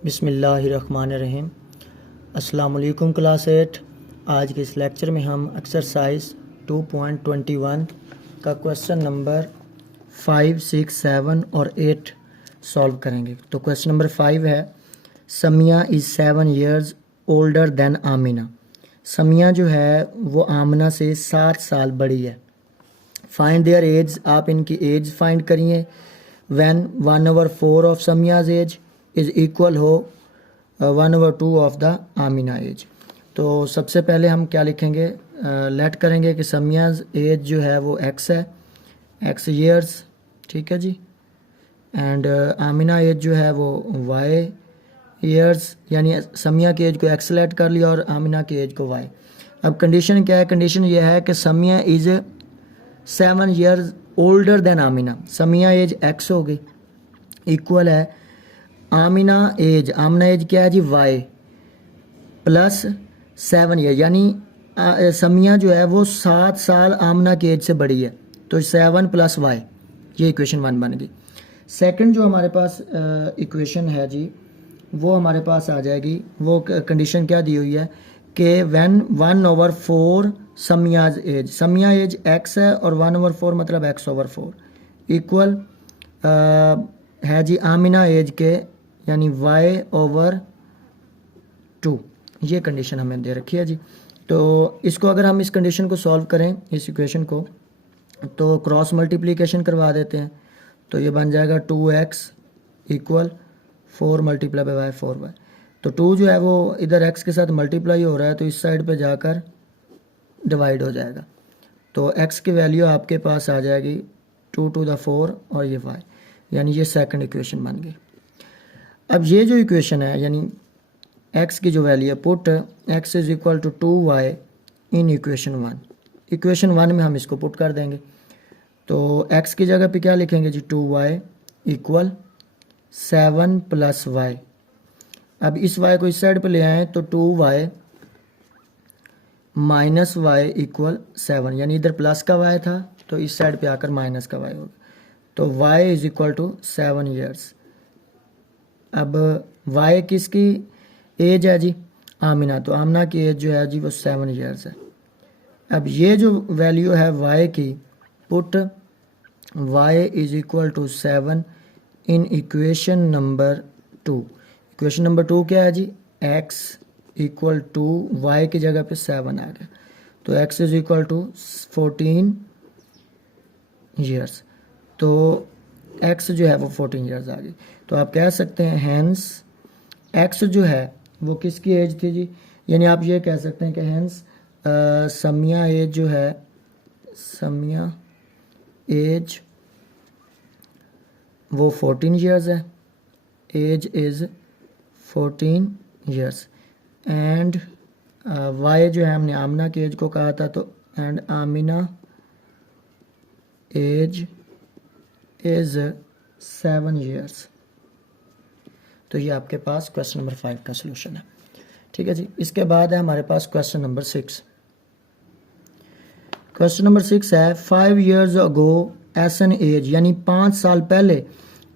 बिस्मिल्लाहिर्रहमानिर्रहीम। अस्सलाम वालेकुम क्लास 8। आज के इस लेक्चर में हम एक्सरसाइज 2.21 का क्वेश्चन नंबर 5, 6, 7 और 8 सॉल्व करेंगे। तो क्वेश्चन नंबर 5 है, Samiya is 7 years older than Amina. Samiya जो है वो आमना से 7 साल बड़ी है। फाइंड देयर एज, आप इनकी एज फाइंड करिए। When 1/4 of Samiya's age is equal हो 1/2 ऑफ द आमिना एज। तो सबसे पहले हम क्या लिखेंगे, लेट करेंगे कि समियाज एज जो है वो x है, x ईयर्स, ठीक है जी। एंड आमिना एज जो है वो y ईयर्स, यानी समिया की एज को x लेट कर लिया और आमिना की एज को y। अब कंडीशन क्या है, कंडीशन ये है कि Samiya is 7 years older than Amina. Samiya age x होगी, इक्वल है आमिना एज क्या है जी y प्लस 7 ईयर, यानी समिया जो है वो 7 साल आमिना की एज से बड़ी है। तो 7 + y, ये इक्वेशन 1 बन गई। सेकंड जो हमारे पास इक्वेशन है जी, वो हमारे पास आ जाएगी। वो कंडीशन क्या दी हुई है कि when 1/4 Samiya's age, Samiya age x है और 1/4 मतलब x/4 इक्वल है जी आमिना एज के, यानी y/2। ये कंडीशन हमें दे रखी है जी। तो इसको अगर हम इस कंडीशन को सॉल्व करें, इस इक्वेशन को, तो क्रॉस मल्टीप्लिकेशन करवा देते हैं। तो ये बन जाएगा 2x इक्वल 4 × y 4y। तो 2 जो है वो इधर x के साथ मल्टीप्लाई हो रहा है, तो इस साइड पे जाकर डिवाइड हो जाएगा। तो x की वैल्यू आपके पास आ जाएगी 2 to the 4 और ये y, यानी ये सेकंड इक्वेशन बन गई। अब ये जो इक्वेशन है, यानी x की जो वैल्यू है, put x is equal to 2y in equation 1। Equation 1 में हम इसको पुट कर देंगे। तो x की जगह पे क्या लिखेंगे जी, 2y इक्वल 7 + y। अब इस y को इस साइड पे ले आए तो 2y - y इक्वल 7, यानी इधर प्लस का y था तो इस साइड पे आकर माइनस का y होगा। तो y is equal to 7 years। अब y किसकी एज है जी, आमिना। तो आमिना की एज जो है जी वो 7 years है। अब ये जो वैल्यू है y की, put y is equal to 7 in equation number 2। Equation number 2 क्या है जी, x इक्वल टू y की जगह पे 7 आ गया, तो x is equal to 14 years। तो x जो है वो 14 years आ गई। तो आप कह सकते हैं हैंस x जो है वो किसकी एज थी जी, यानी आप ये कह सकते हैं कि हैंस समिया एज जो है, समिया एज वो 14 years है, age is 14 years। And y जो है, हमने आमिना की एज को कहा था, तो and Amina age is 7 years। तो ये आपके पास क्वेश्चन नंबर 5 का सलूशन है, ठीक है जी। इसके बाद है हमारे पास क्वेश्चन नंबर 6। क्वेश्चन नंबर 6 है, 5 years अगो एसन एज, यानी 5 साल पहले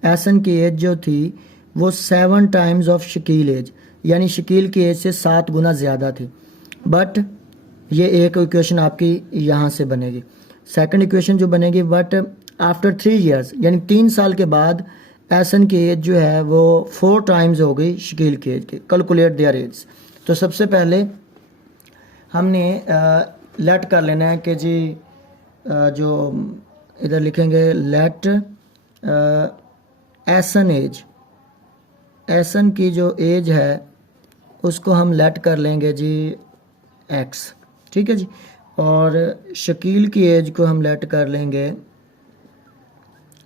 एसन की एज जो थी वो 7 times ऑफ शकील एज, यानी शकील की एज से 7 गुना ज़्यादा थी। बट ये एक इक्वेशन आपकी यहाँ से बनेगी। सेकंड इक्वेशन जो बनेगी, बट आफ्टर 3 years, यानी 3 साल के बाद एसन की एज जो है वो 4 times हो गई शकील की एज की। Calculate their age. तो सबसे पहले हमने लेट कर लेना है कि जी जो इधर लिखेंगे लेट एसन एज, एसन की जो एज है उसको हम लेट कर लेंगे जी x, ठीक है जी। और शकील की एज को हम लेट कर लेंगे,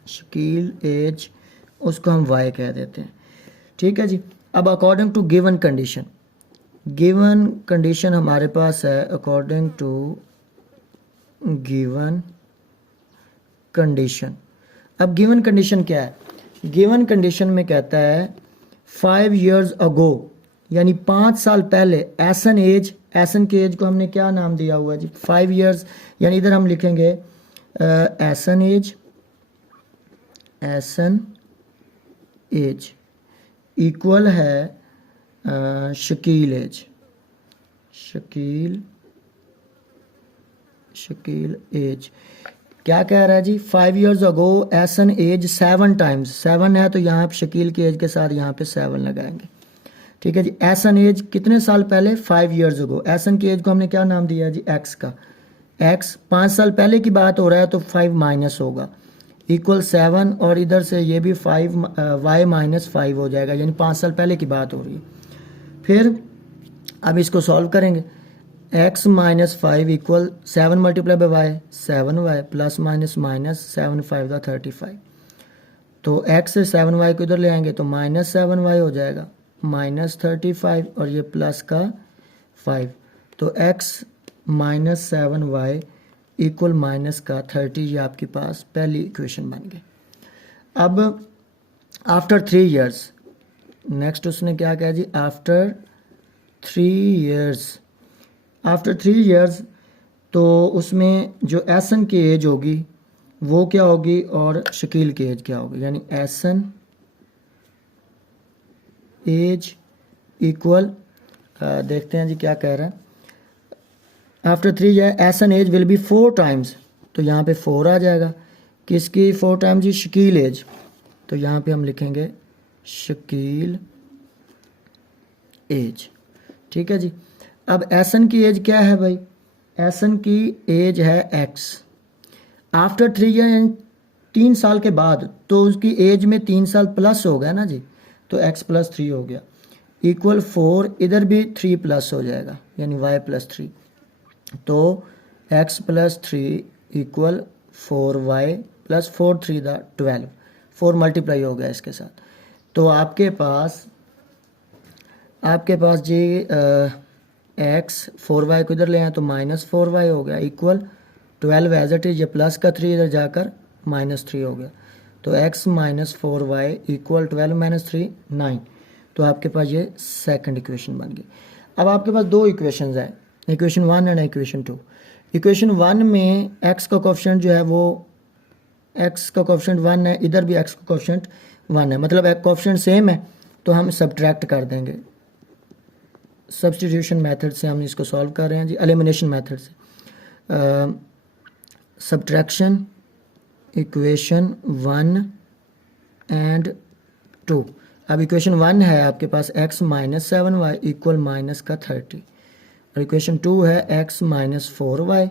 शकील एज उसको हम y कह देते हैं, ठीक है जी। अब according to given condition, given condition हमारे पास है, अकॉर्डिंग टू गिवन कंडीशन। अब गिवन कंडीशन क्या है, गिवन कंडीशन में कहता है 5 years अगो, यानी 5 साल पहले एसन एज, एसन की एज को हमने क्या नाम दिया हुआ है जी, 5 years, यानी इधर हम लिखेंगे एसन एज, एसन एज इक्वल है शकील एज, शकील एज क्या कह रहा है जी, 5 years अगो एसन एज 7 times, 7 है तो यहाँ पे शकील की एज के साथ यहाँ पे 7 लगाएंगे, ठीक है जी। एसन एज कितने साल पहले, 5 years अगो। एसन की एज को हमने क्या नाम दिया जी, एक्स का। एक्स 5 साल पहले की बात हो रहा है तो 5 माइनस होगा, इक्वल 7, और इधर से ये भी 5 वाई माइनस 5 हो जाएगा, यानी 5 साल पहले की बात हो रही है। फिर अब इसको सॉल्व करेंगे, x minus 5 equal 7 multiply by y 7y plus minus minus 7 5 35। तो x से 7y को इधर ले आएंगे तो माइनस 7y हो जाएगा, माइनस 35 और ये प्लस का 5। तो x minus 7y equal minus का 30, ये आपके पास पहली इक्वेशन बन गई। अब आफ्टर 3 years, नेक्स्ट उसने क्या कहा जी, आफ्टर 3 years तो उसमें जो एसन की एज होगी वो क्या होगी और शकील की एज क्या होगी, यानी एसन एज इक्वल, देखते हैं जी क्या कह रहा है, आफ्टर 3 years एसन एज विल बी 4 times, तो यहाँ पे 4 आ जाएगा, किसकी 4 times जी, शकील एज। तो यहाँ पे हम लिखेंगे शकील एज, ठीक है जी। अब एसन की एज क्या है भाई, एसन की एज है एक्स। आफ्टर 3 years यानी 3 साल के बाद, तो उसकी एज में 3 साल प्लस हो गया ना जी, तो एक्स प्लस 3 हो गया, इक्वल 4, इधर भी 3 प्लस हो जाएगा, यानी वाई प्लस 3। तो x plus 3 equal 4y plus 4 3 12, 4 multiply हो गया इसके साथ। तो आपके पास जी एक्स 4y को इधर ले आए तो माइनस 4y हो गया, इक्वल 12 एज इट इज, ये प्लस का 3 इधर जाकर माइनस 3 हो गया। तो x minus 4y equal 12 minus 3 9। तो आपके पास ये सेकंड इक्वेशन बन गई। अब आपके पास दो इक्वेशंस है, इक्वेशन 1 एंड इक्वेशन 2। इक्वेशन 1 में x का कोफिशिएंट जो है वो x का कोफिशिएंट 1 है, इधर भी x का कोफिशिएंट 1 है, मतलब एक कोफिशिएंट सेम है तो हम सब्ट्रैक्ट कर देंगे। सब्स्टिट्यूशन मेथड से हम इसको सॉल्व कर रहे हैं जी, एलिमिनेशन मेथड से। Subtraction equation 1 and 2। अब इक्वेशन 1 है आपके पास x minus 7y equal minus का 30, और इक्वेशन 2 है x minus 4y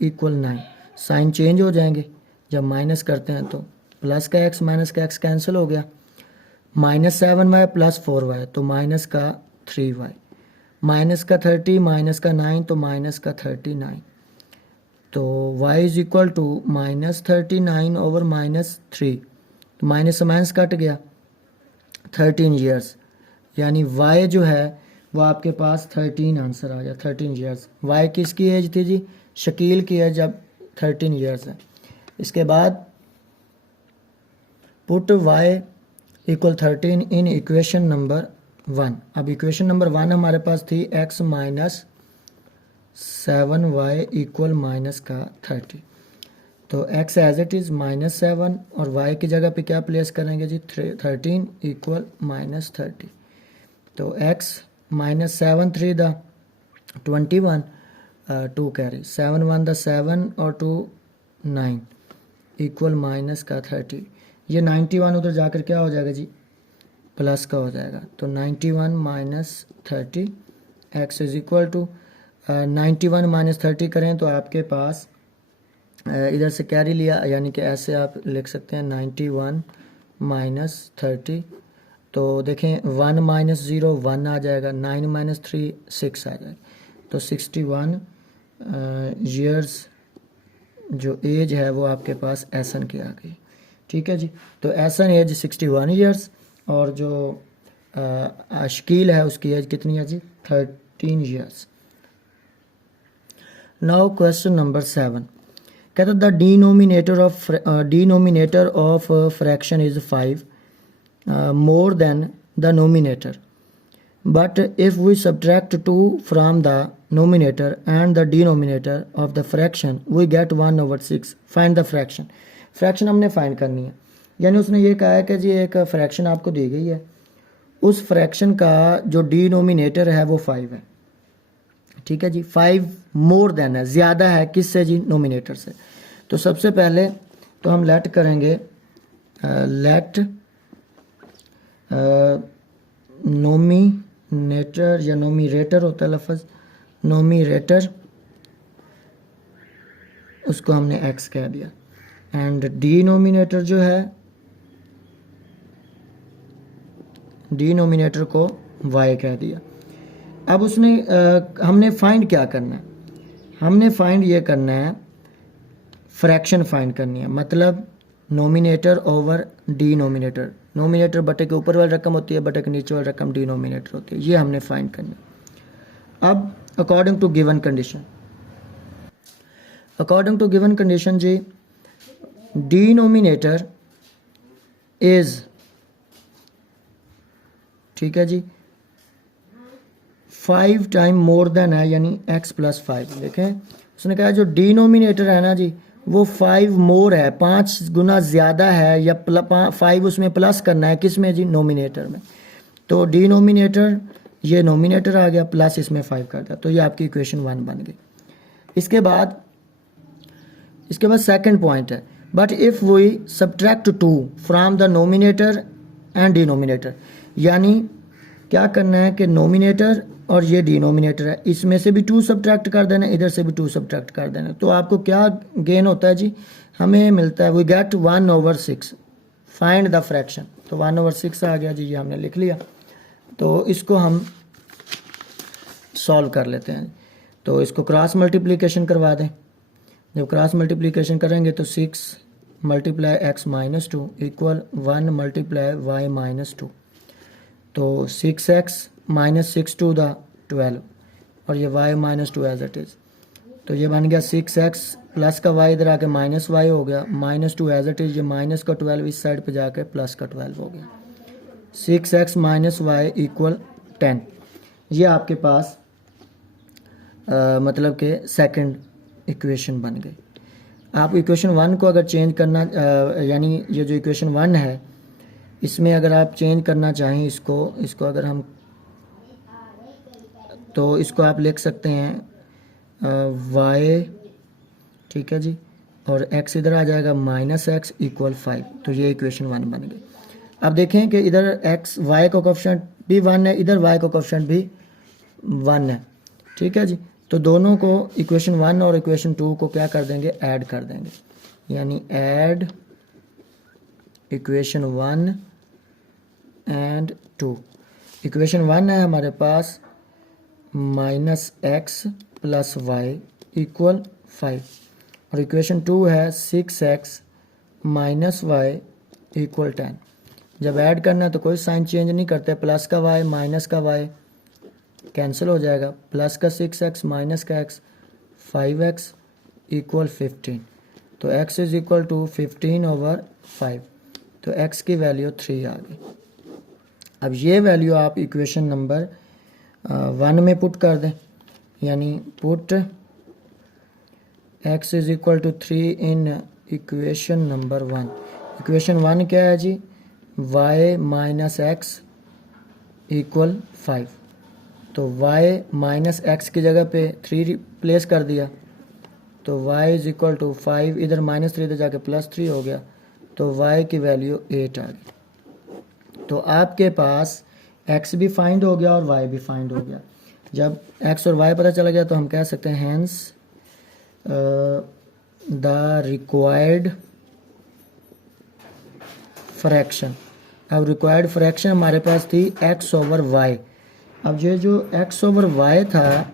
equal 9। Sign change हो जाएंगे, जब माइनस करते हैं तो प्लस का x माइनस का x कैंसिल हो गया, माइनस 7y प्लस 4y तो माइनस का 3y, माइनस का 30 माइनस का 9 तो माइनस का 39। तो y is equal to minus 39 over minus 3, तो माइनस से माइनस कट गया, 13 years, यानी y जो है वो आपके पास 13 आंसर आ गया, 13 years। y किसकी एज थी जी, शकील की एज अब 13 years है। इसके बाद पुट y इक्वल 13 इन इक्वेशन नंबर 1। अब इक्वेशन नंबर 1 हमारे पास थी x minus 7y equal minus का 30, तो x as it is minus 7 और y की जगह पे क्या प्लेस करेंगे जी, 13 इक्वल माइनस 30। तो x माइनस 7 3 21, 2 कैरी, 7 1 7 और 2 9 इक्वल माइनस का 30। ये 91 उधर जाकर क्या हो जाएगा जी, प्लस का हो जाएगा। तो 91 minus 30 x is equal to 91 minus 30 करें तो आपके पास इधर से कैरी लिया, यानी कि ऐसे आप लिख सकते हैं 91 माइनस 30। तो देखें 1 माइनस 0 1 आ जाएगा, 9 माइनस 3 6 आ जाएगा। तो 61 ईयर्स जो एज है वो आपके पास एसन की आ गई, ठीक है जी। तो एसन एज 61 ईयर्स और जो शकील है उसकी एज कितनी है जी, 13 ईयर्स। नाउ क्वेश्चन नंबर 7 कहता the denominator of fraction is 5 more than the nominator, but if we subtract 2 from the numerator and the denominator of the fraction we get 1 over 6, find the fraction। Fraction हमने find करनी है, यानी उसने ये कहा है कि जी एक फ्रैक्शन आपको दी गई है, उस फ्रैक्शन का जो डिनोमिनेटर है वो 5 है। ठीक है जी, 5 मोर देन है, ज़्यादा है किससे जी, नोमिनेटर से। तो सबसे पहले तो हम लेट करेंगे, लेट नोमिनेटर या नोमिनेटर होता है लफ्ज़, नोमिनेटर उसको हमने x कह दिया एंड डिनोमिनेटर जो है, डिनोमिनेटर को y कह दिया। अब उसने हमने फाइंड क्या करना है, हमने फाइंड ये करना है, फ्रैक्शन फाइंड करनी है, मतलब नोमिनेटर ओवर डिनोमिनेटर। नोमिनेटर बटे के ऊपर वाली रकम होती है, बटे के नीचे वाली रकम डिनोमिनेटर होती है, ये हमने फाइंड करना है। अब according to given condition, according to given condition जी, डिनोमिनेटर इज, ठीक है जी, 5 टाइम मोर देन है, यानी x प्लस 5। देखें उसने कहा जो डिनोमिनेटर है ना जी वो 5 मोर है, 5 गुना ज़्यादा है, या 5 उसमें प्लस करना है, किस में जी, नोमिनेटर में। तो डिनोमिनेटर ये नोमिनेटर आ गया, प्लस इसमें 5 कर दिया, तो ये आपकी इक्वेशन 1 बन गई। इसके बाद सेकंड पॉइंट है, but if we subtract 2 from the numerator and denominator, यानी क्या करना है कि नोमिनेटर और ये डिनोमिनेटर है, इसमें से भी 2 सब्ट्रैक्ट कर देना, इधर से भी 2 सब्ट्रैक्ट कर देना, तो आपको क्या गेन होता है जी, हमें मिलता है we get 1/6, find the fraction. तो 1/6 आ गया जी, ये हमने लिख लिया। तो इसको हम सॉल्व कर लेते हैं। तो इसको क्रॉस मल्टीप्लिकेशन करवा दें, जब क्रॉस मल्टीप्लिकेशन करेंगे तो 6 multiply x minus 2 equal 1 multiply y minus 2, तो 6x माइनस 6 टू द 12 और ये y minus 2 as it is, तो ये बन गया 6x प्लस का y इधर आके माइनस y हो गया, माइनस 2 एज इट इज़, ये माइनस का 12 इस साइड पे जाके प्लस का 12 हो गया, 6x माइनस y इक्वल 10। ये आपके पास मतलब कि सेकंड इक्वेशन बन गई। आप इक्वेशन 1 को अगर चेंज करना यानी ये जो इक्वेशन 1 है इसमें अगर आप चेंज करना चाहें इसको अगर हम, तो इसको आप लिख सकते हैं y, ठीक है जी, और x इधर आ जाएगा माइनस x इक्वल 5, तो ये इक्वेशन 1 बन गई। अब देखें कि इधर x y का कोएफिशिएंट भी 1 है, इधर y का कोएफिशिएंट भी 1 है, ठीक है जी। तो दोनों को इक्वेशन 1 और इक्वेशन 2 को क्या कर देंगे, ऐड कर देंगे, यानी ऐड इक्वेशन 1 एंड 2। इक्वेशन 1 है हमारे पास minus x plus Y equal 5 और इक्वेशन 2 है 6x माइनस वाई इक्वल 10। जब ऐड करना है तो कोई साइन चेंज नहीं करते, प्लस का y माइनस का y कैंसिल हो जाएगा, प्लस का 6x माइनस का x 5x इक्वल 15, तो x इज इक्वल टू 15/5, तो x की वैल्यू 3 आ गई। अब ये वैल्यू आप इक्वेशन नंबर 1 में पुट कर दें, यानी put x is equal to 3 in equation number 1। Equation 1 क्या है जी, y माइनस एक्स इक्वल 5, तो y माइनस एक्स की जगह पे 3 रिप्लेस कर दिया, तो y इज इक्वल टू 5, इधर माइनस 3 इधर जाके प्लस 3 हो गया, तो y की वैल्यू 8 आ गई। तो आपके पास x भी फाइंड हो गया और y भी फाइंड हो गया। जब x और y पता चला गया तो हम कह सकते हैं हैंस द रिक्वायर्ड फ्रैक्शन। अब रिक्वायर्ड फ्रैक्शन हमारे पास थी x ओवर y। अब ये जो x ओवर y था,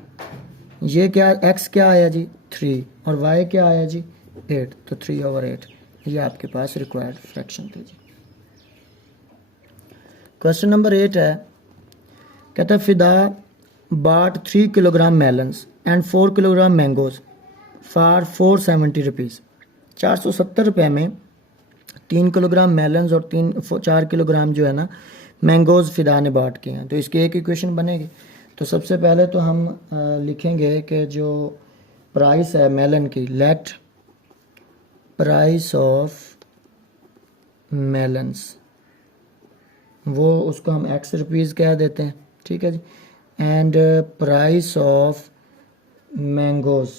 ये क्या, x क्या आया जी 3 और y क्या आया जी 8, तो 3/8 ये आपके पास रिक्वायर्ड फ्रैक्शन थी जी। क्वेश्चन नंबर 8 है, कहता है फिदा bought 3 kilogram melons and 4 kilogram mangoes for 470 rupees. 470 रुपये में 3 किलोग्राम मेलन्स और 4 किलोग्राम जो है ना मैंगोज फिदा ने बाट किए हैं, तो इसकी एक इक्वेशन बनेगी। तो सबसे पहले तो हम लिखेंगे कि जो प्राइस है मेलन की, लेट प्राइस ऑफ मेलन्स वो उसको हम एक्स रुपीज़ कह देते हैं, ठीक है जी। एंड प्राइस ऑफ मैंगोज़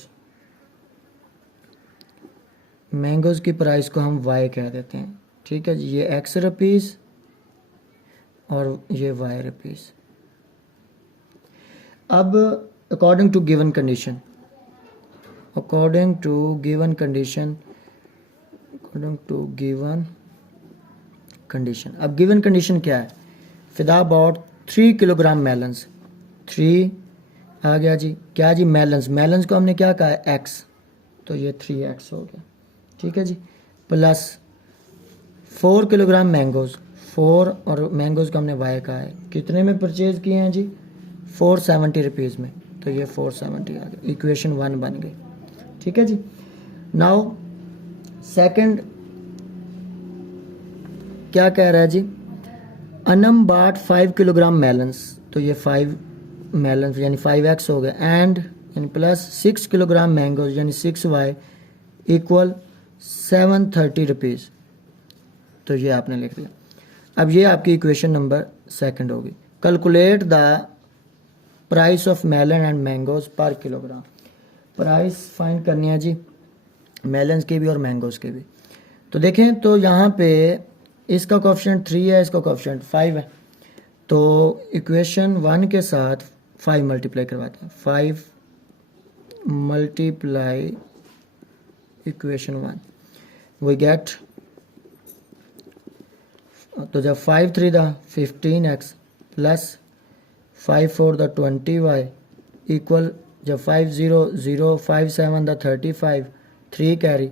की प्राइस को हम वाई कह देते हैं, ठीक है जी। ये एक्स रुपीज़ और ये वाई रुपीज़। अब अकॉर्डिंग टू गिवन कंडीशन अब गिवन कंडीशन क्या है? फिदा अबाउट 3 किलोग्राम मेलन्स, 3 आ गया जी। क्या जी? मेलन्स को हमने क्या कहा है? एक्स, तो ये 3x हो गया, ठीक है जी। प्लस 4 किलोग्राम मैंगोज़, 4 और मैंगोज़ को हमने वाई कहा है। कितने में परचेज़ किए हैं जी? 470 रुपीज़ में, तो ये 470 आ गया। इक्वेशन 1 बन गई, ठीक है जी। नाउ सेकंड क्या कह रहा है जी? अनम बाट 5 किलोग्राम मेलन्स, तो ये 5 मेलन्स यानी 5x हो गया। एंड यानी प्लस 6 किलोग्राम मैंगोज यानी 6y इक्वल 730 रुपीज़, तो ये आपने लिख दिया। अब ये आपकी इक्वेशन नंबर सेकंड होगी। Calculate the price of melon and mangoes per kilogram. Price find करनी है जी मेलन्स की भी और मैंगोज़ की भी। तो देखें तो यहाँ पे इसका कोएफिशिएंट 3 है, इसका कोएफिशिएंट 5 है, तो इक्वेशन 1 के साथ 5 मल्टीप्लाई करवाते हैं। 5 मल्टीप्लाई इक्वेशन 1 वी गेट, तो जब 5 3 the 15x plus 5 4 the 20y equal, जब 5 0 0 5 7 the 35 3 carry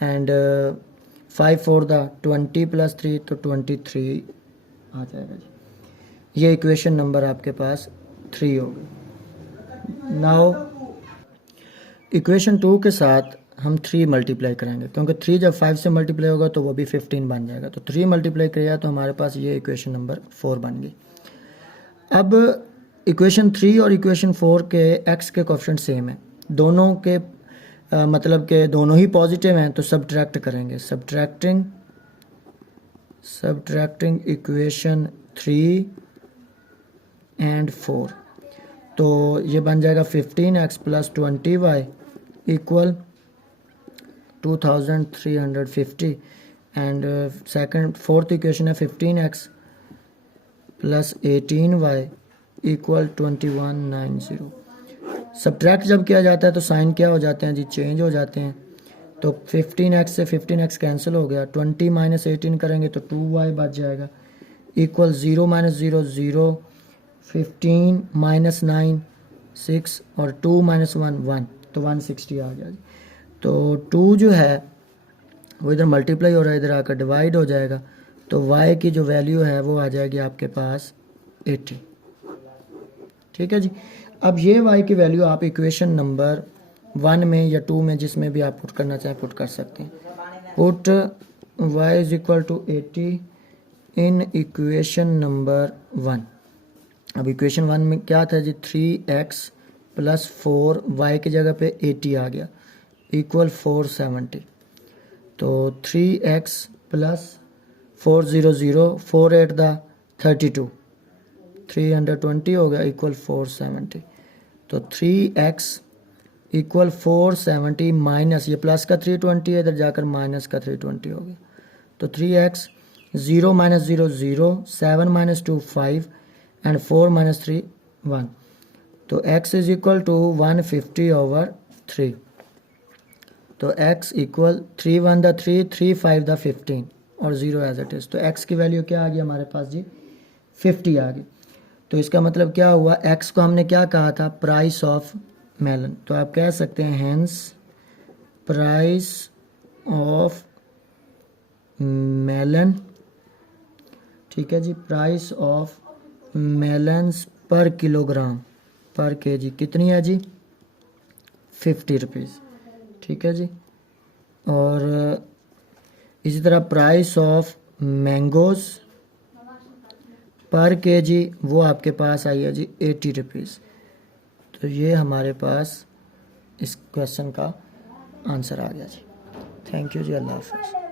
and 5 4 the 20 plus 3 तो 23 आ जाएगा जी। ये इक्वेशन नंबर आपके पास 3 होगी। नाउ इक्वेशन 2 के साथ हम 3 मल्टीप्लाई करेंगे, क्योंकि 3 जब 5 से मल्टीप्लाई होगा तो वो भी 15 बन जाएगा। तो 3 मल्टीप्लाई किया तो हमारे पास ये इक्वेशन नंबर 4 बन गई। अब इक्वेशन 3 और इक्वेशन 4 के x के कोएफिशिएंट सेम है, दोनों के मतलब के दोनों ही पॉजिटिव हैं, तो सब्ट्रैक्ट करेंगे। सब्ट्रैक्टिंग इक्वेशन 3 एंड 4, तो ये बन जाएगा 15x plus 20y equal 2350 and fourth equation है 15x plus 18y equal 2190। Subtract जब किया जाता है तो साइन क्या हो जाते हैं जी? चेंज हो जाते हैं। तो 15x से 15x कैंसिल हो गया, 20 माइनस 18 करेंगे तो 2y बच जाएगा इक्वल 0 माइनस 0 0, 15 माइनस 9 6 और 2 माइनस 1 1, तो 160 आ गया जी। तो 2 जो है वो इधर मल्टीप्लाई हो रहा है, इधर आकर डिवाइड हो जाएगा, तो y की जो वैल्यू है वो आ जाएगी आपके पास 80, ठीक है जी। अब ये y की वैल्यू आप इक्वेशन नंबर 1 में या 2 में जिसमें भी आप पुट करना चाहें पुट कर सकते हैं। Put y is equal to 80 in equation number 1। अब इक्वेशन 1 में क्या था जी? 3x प्लस 4 y की जगह पे 80 आ गया इक्वल 470, तो 3x प्लस 400 4 8 द 32 320 हो गया इक्वल 470, तो 3x इक्वल 470 माइनस ये प्लस का 320 है, इधर जाकर माइनस का 320 हो गया, तो 3x 0 minus 0 0, 7 minus 2 5 and 4 minus 3 1, तो x is equal to 150 over 3, तो x इक्वल 3 1 द 3 3 5 द 15 और 0 एज इट इज़, तो x की वैल्यू क्या आ गई हमारे पास जी? 50 आ गई। तो इसका मतलब क्या हुआ? x को हमने क्या कहा था? प्राइस ऑफ मेलन, तो आप कह सकते हैं हेंस प्राइस ऑफ मेलन, ठीक है जी। प्राइस ऑफ मेलन्स पर किलोग्राम पर केजी कितनी है जी? 50 रुपीज़, ठीक है जी। और इसी तरह प्राइस ऑफ मैंगोज़ पर केजी वो आपके पास आई है जी 80 रुपीज़। तो ये हमारे पास इस क्वेश्चन का आंसर आ गया जी। थैंक यू जी, अल्लाह हाफ़िज़।